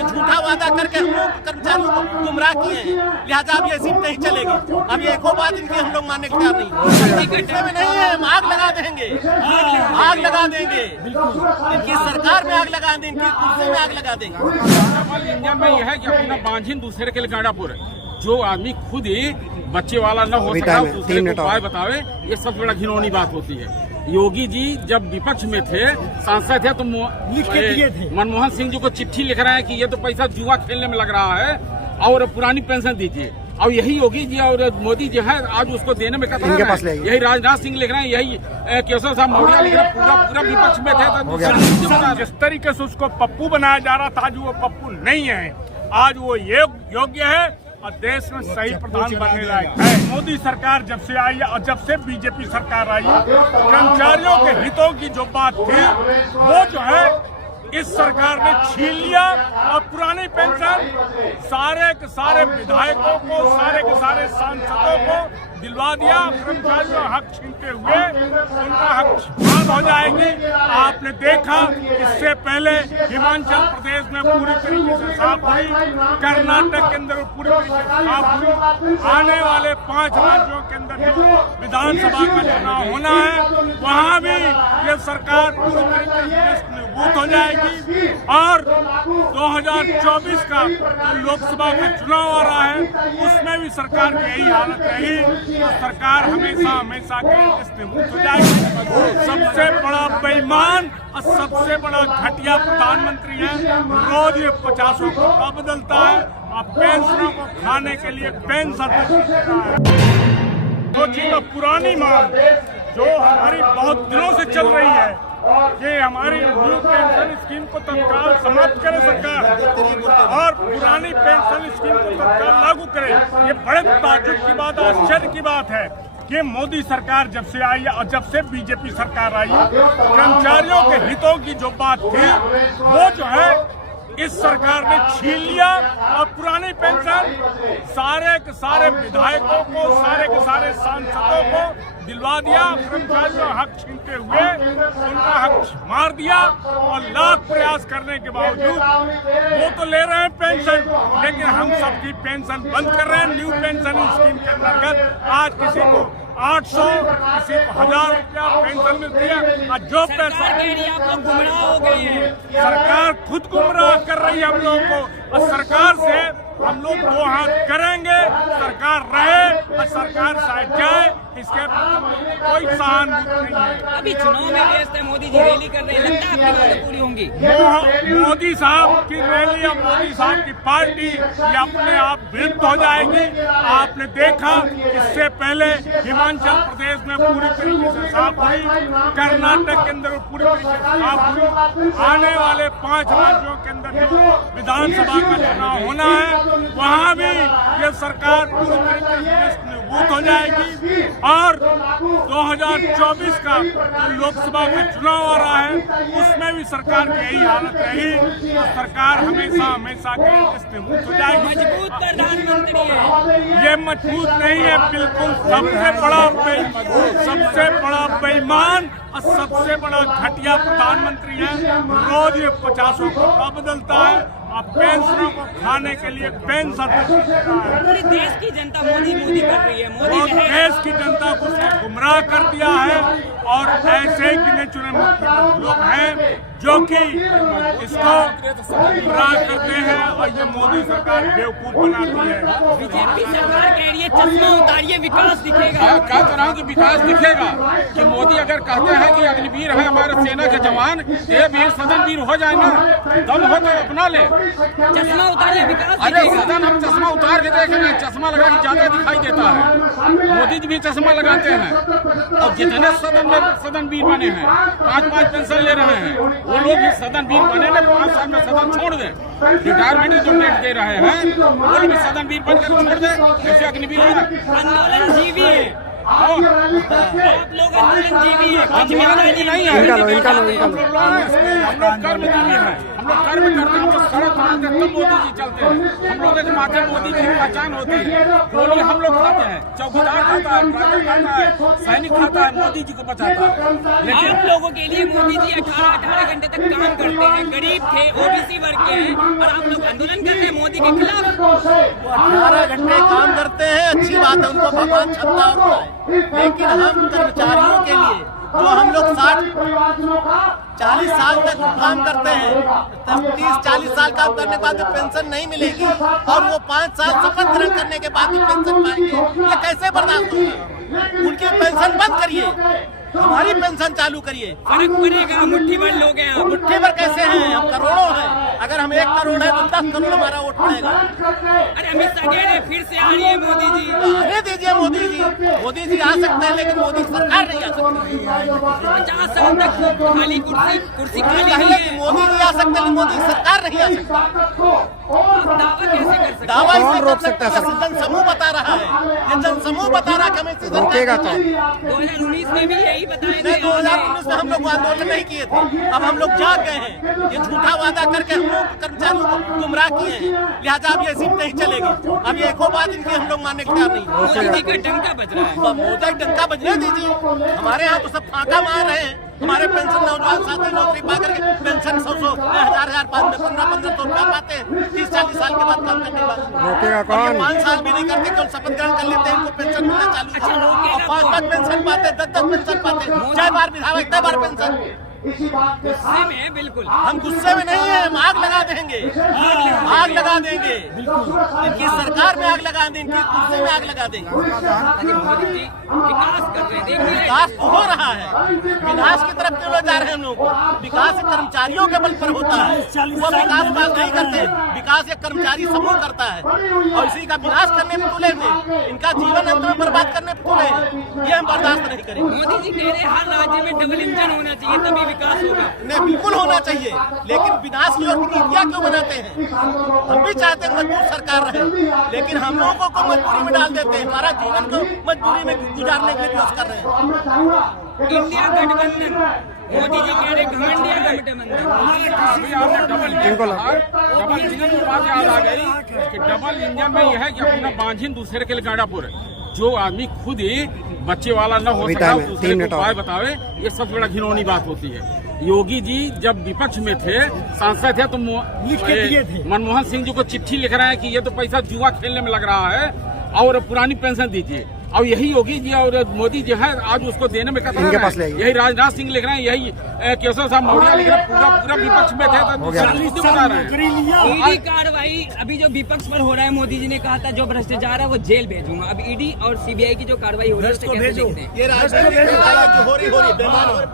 ये झूठा वादा करके हम लोग कर्मचारियों को गुमराह किए हैं। लिहाजा अब ये सीट नहीं चलेगी। अब ये एको बात इनकी हम लोग मानने के तैयार नहीं। पिटने में नहीं है, हम आग लगा देंगे, आग लगा देंगे, इनकी सरकार में आग लगा देंगे, इनकी कुर्सी में आग लगा देंगे। इंडिया में यह है कि अपना बांझिन दूसरे के लिए गाड़ापुर है। जो आदमी खुद ही बच्चे वाला न हो सका दूसरे को उपाय बतावे, ये सबसे बड़ा घिनौनी बात होती है। योगी जी जब विपक्ष में थे, सांसद थे, तो मनमोहन सिंह जी को चिट्ठी लिख रहे हैं कि ये तो पैसा जुआ खेलने में लग रहा है और पुरानी पेंशन दीजिए। और यही योगी जी और मोदी जी है आज उसको देने में कतरा है। यही राजनाथ सिंह लिख रहे हैं, यही केशव साहब मौर्य लिख रहे हैं। पूरा विपक्ष में थे। जिस तरीके से उसको पप्पू बनाया जा रहा था, आज वो पप्पू नहीं है, आज वो योग्य है और देश में सही प्रधान बनने लायक है। मोदी सरकार जब से आई और जब से बीजेपी सरकार आई, कर्मचारियों के हितों की जो बात थी वो जो है इस सरकार ने छीन लिया और पुरानी पेंशन सारे के सारे विधायकों को, सारे के सारे सांसदों को दिलवा दिया। कर्मचारियों हक छीनते हुए उनका हक बंद हो जाएगी। आपने देखा इससे पहले हिमाचल प्रदेश में पूरी तरीके से साफ हुई, कर्नाटक के अंदर पूरी तरीके से साफ हुई। आने वाले 5 राज्यों के अंदर जो विधानसभा का चुनाव होना है, वहाँ भी ये सरकार पूरी तरीके से मजबूत हो जाएगी। और 2024 का लोकसभा का चुनाव आ रहा है, उसमें भी सरकार की यही हालत रही तो सरकार हमेशा के इसमें मुक्त हो जाएगी। सबसे बड़ा बेईमान और सबसे बड़ा घटिया प्रधानमंत्री है। रोज ये 50 का बदलता है और पेंशनों को खाने के लिए पेंशन सोचिए। पुरानी मांग जो हमारी बहुत दिनों से चल रही है कि हमारी न्यू पेंशन स्कीम को तत्काल समाप्त करे सरकार और पुरानी पेंशन स्कीम को तत्काल लागू करे। ये बड़े ताज्जुब की बात, आश्चर्य की बात है कि मोदी सरकार जब से आई और जब से बीजेपी सरकार आई, कर्मचारियों के हितों की जो बात थी वो जो है इस सरकार ने छीन लिया और पुरानी पेंशन सारे के सारे विधायकों को, सारे के सारे सांसदों को दिलवा दिया। कर्मचारियों हक छीनते हुए उनका हक मार दिया और लाख प्रयास करने के बावजूद वो तो ले रहे हैं पेंशन, लेकिन हम सबकी पेंशन बंद कर रहे हैं। न्यू पेंशन स्कीम के अंतर्गत आज किसी को 800, किसी को 1000 रुपया पेंशन मिलती है। और जो पैसा आप लोग गुमराह हो गए हैं, सरकार खुद गुमराह कर रही है हम लोगों को। और सरकार से हम लोग 2 हाथ करेंगे, सरकार रहे और सरकार शायद जाए, इसके कोई सहानुभूति नहीं है। अभी चुनाव में व्यस्त है, मोदी जी रैली कर रहे हैं, लगता है आपकी बातें पूरी होंगी? मोदी साहब की रैली और मोदी साहब की पार्टी ये अपने आप विरुद्ध हो जाएगी। आपने देखा इससे पहले हिमाचल प्रदेश में पूरी तरीके से साफ हुई, कर्नाटक के अंदर पूरी तरीके से साफ हुई। आने वाले 5 राज्यों के अंदर जो विधानसभा का चुनाव होना है, वहाँ भी ये सरकार पूरी तरीके से मजबूत हो जाएगी। और 2024 का जो लोकसभा का चुनाव आ रहा है, उसमें भी सरकार की यही हालत रही तो सरकार हमेशा के इसमें मुक्त हो जाएगी। मजबूत प्रधानमंत्री है ये, मजबूत नहीं है बिल्कुल। सबसे बड़ा बेईमान और सबसे बड़ा घटिया प्रधानमंत्री है। रोज ये 50 का बदलता है और पेंशनों को खाने के लिए पेंशन पूरे देश की जनता मोदी कर रही है। मोदी देश की जनता को उसने गुमराह कर दिया है और ऐसे गिने चुने लोग हैं जो कि इसको गुमराह करते हैं और ये मोदी सरकार बेवकूफ बनाती है। बीजेपी सरकार कह रही है चश्मा उतारिए विकास दिखेगा। क्या तरह की विकास दिखेगा कि मोदी अगर कहते हैं कि अग्निवीर है हमारे सेना के जवान, ये वीर सदन वीर हो जाए ना, दम हो तो अपना ले। चश्मा उतारिए विकास अरे सदन हम चश्मा उतार के देखेंगे, चश्मा लगा के ज्यादा दिखाई देता है। मोदी जी भी चश्मा लगाते हैं और जितने सदन वीर बने हैं, 5-5 पेंशन ले रहे हैं, वो लोग भी सदन वीर बने ना, 5 साल में सदन छोड़ दें। रिटायरमेंट जो डेट दे रहे हैं वो लोग भी सदन वीर बनकर छोड़ दें। ऐसे अग्निवीर है। आंदोलन जीवी है, आप लोग आंदोलनजीवी है, कुछ भी आंदोलन नहीं है। हम लोग कर्मजीवी हैं, हम लोग कर्म करते हैं, हम लोग सड़क बनाते हैं, तब मोदी जी चलते हैं। हम लोग के माथे मोदी जी की पहचान होती है। गोली हम लोग खाते हैं, चौकीदार खाता है, ड्राइवर खाता है, सैनिक खाता है, मोदी जी को बचाता है। लेकिन आप लोगों के लिए मोदी जी 18 घंटे तक काम करते हैं, गरीब थे, ओबीसी वर्ग के हैं, और आप लोग आंदोलन करते हैं मोदी के खिलाफ। 18 घंटे काम करते हैं, अच्छी बात है, उनको भगवान क्षमता और है। लेकिन हम कर्मचारियों के लिए जो हम लोग 40 साल तक काम करते हैं, 30-40 साल काम करने के बाद पेंशन नहीं मिलेगी और वो 5 साल शपथ ग्रहण करने के बाद भी पेंशन पाएंगे, ये कैसे बर्दाश्त होगी? उनकी पेंशन बंद करिए, हमारी पेंशन चालू करिए। फर्क पड़ेगा, मुट्ठी भर लोग हैं आप। मुट्ठी भर कैसे हैं? हम करोड़ों हैं। अगर हम 1 करोड़ है तो 10 करोड़ हमारा वोट पड़ेगा। अरे अमित शाह कह रहे हैं फिर से आ रही है मोदी जी। आने दीजिए मोदी जी, मोदी जी आ सकते हैं, लेकिन मोदी सरकार नहीं आ सकती। 50 साल तक खाली कुर्सी खाली कहिए नहीं कि है। मोदी जी आ सकते हैं, मोदी सरकार नहीं आ सकती। दावा कैसे कर सकते? दावा इसलिए कर सकते हैं, जनसमूह बता रहा है, ये जनसमूह बता रहा है कि हमें इसी सरकार को 2019 में भी यही बताया नहीं, गया। 2019 में हम लोग आंदोलन नहीं किए थे, अब हम लोग जाग गए हैं। ये झूठा वादा करके हम लोग कर्मचारियों को गुमराह किए हैं, लिहाजा अब ये सीट नहीं चलेगी। अब ये एको बात इनकी हम लोग मानने के तैयार नहीं। मोदी का डंका बज रहा है। मोदी डंका बजने दीजिए। हमारे यहाँ तो सब फाका मार रहे हैं। हमारे पेंशन नौजवान साथी नौकरी पा करके पेंशन 100 हजार 1500 रुपया पाते हैं 30-40 साल के बाद काम करने के बाद। 5 साल भी नहीं करते, केवल शपथ ग्रहण कर लेते हैं, इनको पेंशन मिलना चालू और 5 पेंशन पाते, 10 पेंशन पाते, 6 बार विधायक 6 बार पेंशन। गुस्से में है बिल्कुल। हम गुस्से में नहीं है, हम आग लगा देंगे, आग लगा देंगे, इनकी सरकार में आग लगा देंगे, इनकी कुर्सी में आग लगा देंगे। मोदी जी विकास कर रहे हैं, देखिए विकास तो हो रहा है, विकास की तरफ क्यों जा रहे हैं हम लोग? विकास कर्मचारियों के बल पर होता है, वो विकास बात नहीं करते। विकास एक कर्मचारी समूह करता है और इसी का विनाश करने में तुले हैं, इनका जीवन अंत में बर्बाद करने में तुले हैं। ये हम बर्दाश्त नहीं करेंगे। मोदी जी कह रहे हैं हर राज्य में डबल इंजन होना चाहिए तभी विकास होगा। नहीं, बिल्कुल होना चाहिए, लेकिन विनाश की ओर नीतियाँ क्यों बनाते हैं? हम भी चाहते हैं मजबूत सरकार रहे, लेकिन हम लोगों को मजबूरी में डाल देते हैं। हमारा जीवन को मजबूरी में गुजारने के लिए प्रयास कर रहे हैं। इंडिया गठबंधन, मोदी जी कह रहे घमंडिया गठबंधन। अभी आपने डबल इंजन की बात याद आ गई कि डबल इंजन में यह है कि अपना बांझिन दूसरे के लिए गाड़ापुर जो आदमी खुद ही बच्चे वाला न हो सका दूसरे को उपाय बतावे, ये सबसे बड़ा घिनौनी बात होती है। योगी जी जब विपक्ष में थे, सांसद थे, तो मनमोहन सिंह जी को चिट्ठी लिख रहे हैं कि ये तो पैसा जुआ खेलने में लग रहा है और पुरानी पेंशन दीजिए। और यही योगी जी और मोदी जी है आज उसको देने में कतरा है। यही राजनाथ सिंह लिख रहे हैं, यही केशव साहब मौर्य लिख रहे हैं, पूरा विपक्ष में थे तो बता रहे हैं। ईडी कार्रवाई अभी जो विपक्ष पर हो रहा है, मोदी जी ने कहा था जो भ्रष्टाचार है वो जेल भेजूंगा। अब ईडी और सीबीआई की जो कार्रवाई हो रही है उसको कैसे देखते हैं? ये राजनीति हो रही बेमान हो रही है।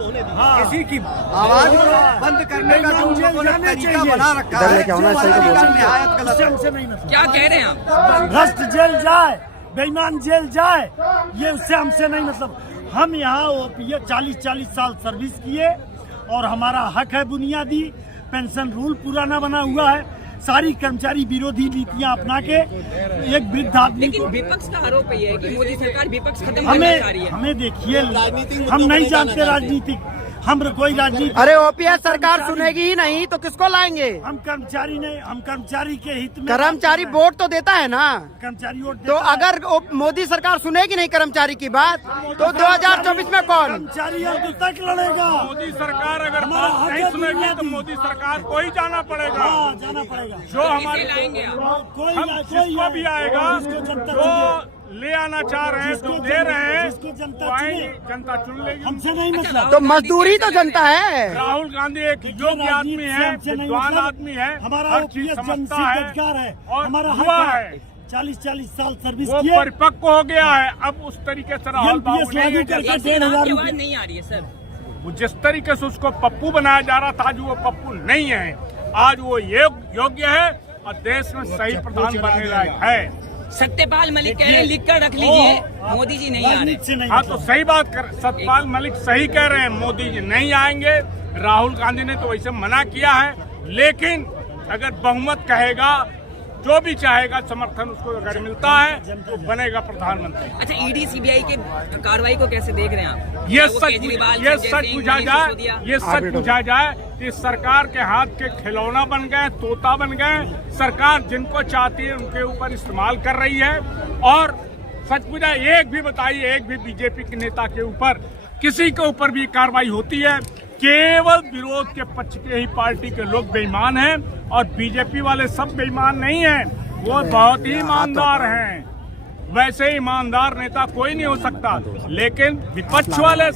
किसी की आवाज बंद करने का जो तरीका बना रखा है, निहायत गलत है। क्या कह रहे हैं आप? भ्रष्ट जेल जाए, बेईमान जेल जाए, ये उससे हमसे नहीं मतलब। हम यहाँ 40-40 साल सर्विस किए और हमारा हक है बुनियादी। पेंशन रूल पूरा ना बना हुआ है, सारी कर्मचारी विरोधी नीतियाँ अपना के एक वृद्ध आदमी। लेकिन विपक्ष का आरोप ये है कि मोदी सरकार विपक्ष खत्म करना चाह रही है। हमें देखिए, हम नहीं जानते राजनीतिक, हम कोई राजनीति। अरे ओपीएस सरकार सुनेगी ही नहीं तो किसको लाएंगे? हम कर्मचारी नहीं, हम कर्मचारी के हित में। कर्मचारी वोट तो देता है ना, कर्मचारी वोट तो अगर मोदी सरकार सुनेगी नहीं कर्मचारी की बात तो 2024 में कौन? कर्मचारी अंत तक लड़ेगा। मोदी सरकार अगर बात नहीं सुनेगी तो मोदी सरकार को ही जाना पड़ेगा। जाना पड़ेगा। जो हमारे लाएंगे आप? हम जिसको भी आएगा, जो ले आना चाह रहे हैं, जो दे रहे हैं, जिसको जनता वो आएंगे, चुने। जनता चुन लेगी। हमसे नहीं मतलब। तो मजदूरी तो जनता है। राहुल गांधी एक योग्य आदमी है, विद्वान आदमी है, हमारा हर चीज ओपीएस समझता जनसिद्ध है और हमारा हुआ हक है। 40-40 साल सर्विस वो किए। परिपक्व हो गया है। अब उस तरीके से राहुल बाबू NPS नहीं है लागू करके जैसे 1,500 की आवाज रुपये। नहीं आ रही है सर। वो जिस तरीके से उसको पप्पू बनाया जा रहा था, आज वो पप्पू नहीं है। आज वो योग्य है और देश में सही प्रधान बनने लायक है। सत्यपाल मलिक कह रहे हैं लिख कर रख लीजिए, मोदी जी नहीं आ रहे। हाँ, तो सही बात कर, सत्यपाल मलिक सही कह रहे हैं, मोदी जी नहीं आएंगे। राहुल गांधी ने तो वैसे मना किया है, लेकिन अगर बहुमत कहेगा जो भी चाहेगा समर्थन उसको अगर मिलता है तो बनेगा प्रधानमंत्री। अच्छा, ईडी सीबीआई के कार्रवाई को कैसे देख रहे हैं आप? ये वो सच केजरीवाल ये से सच जैसे पूछा इंग्लिश जाए को दिया। ये सच पूछा जाए कि सरकार के हाथ के खिलौना बन गए, तोता बन गए। सरकार जिनको चाहती है उनके ऊपर इस्तेमाल कर रही है। और सच पूछा, एक भी बताइए, एक भी बीजेपी के नेता के ऊपर, किसी के ऊपर भी कार्रवाई होती है? केवल विरोध के पक्ष के ही पार्टी के लोग बेईमान हैं, और बीजेपी वाले सब बेईमान नहीं हैं, वो बहुत ही ईमानदार हैं। वैसे ईमानदार नेता कोई नहीं हो सकता, लेकिन विपक्ष वाले